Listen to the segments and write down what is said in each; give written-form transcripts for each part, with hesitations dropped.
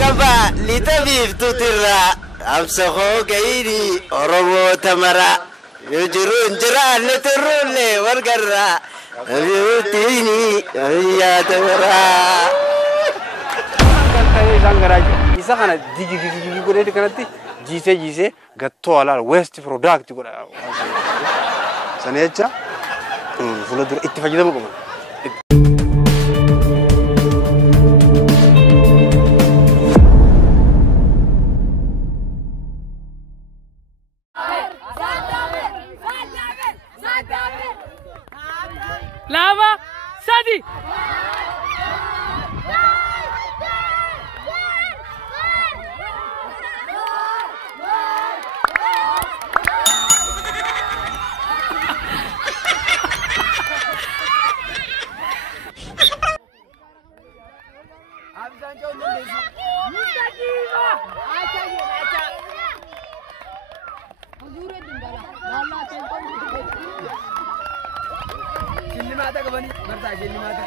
كفا لتبيف تترى أمسخو كيري أرمو تمرا يجرون جران نترون لي والقرى يوتيني يا تمرا إذا كانت ديجي كده كانت جيسة قطوا على ويست برودكت كده سنيتها فلودر اتفاقية ده بقول Lava Sadi Mata ke bani, berta jadi mata.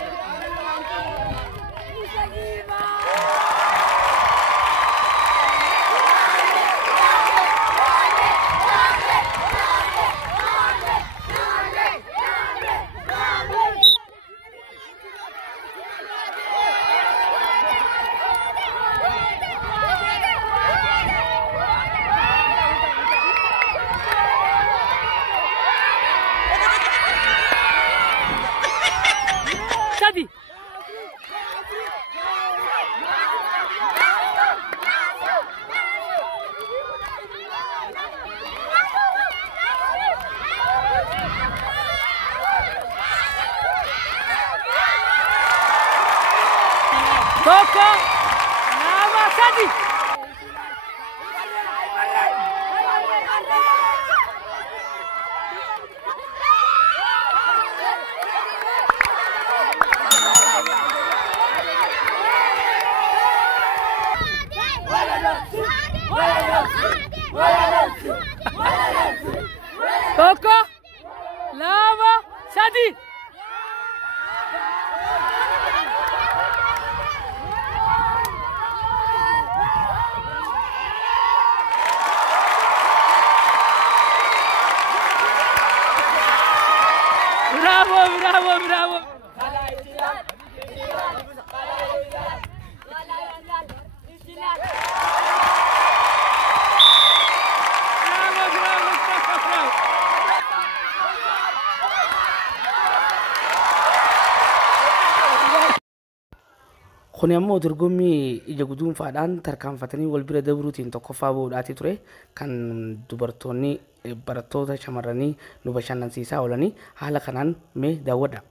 Sadi Toka Lava Sadi Toka Lava Sadi Bravo, bravo, bravo. Kun ammoo dorgommii ija guduunfaadhaan tarkaanfatanii wal bira dabruutiin tokkoffaa bahuudhaati ture kan dubartoonni barattoota shamarranii nu bashannansiisaa oolanii haala kanaan mee daawwadha.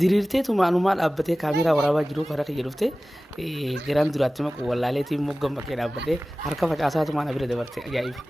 Diriirteetu maalumaa dhaabbatee kaameraa waraabaa jiru karaa kiyya dhuftee garaan duraatti maquu wallaaleetiin moggaa maqee dhaabbatee harka facaasaatu maana bira dabarte ajaa'iba.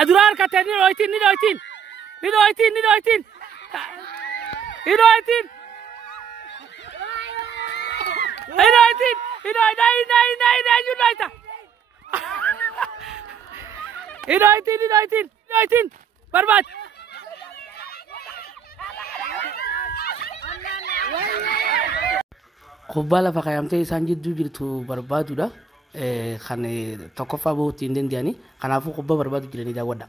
تدرار كتني رويتين ندويتين ندويتين ندويتين ندويتين ندويتين ندويتين ندويتين ندويتين ندويتين ندويتين برباد kubbaa lafa kaayamtee isaan jidduu jirtu barbaadudha. Kan tokkoffaa bahuutti hin danda'ani. Kanaafuu kubbaa barbaadu jiranii daawwadha.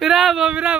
Bravo, bravo.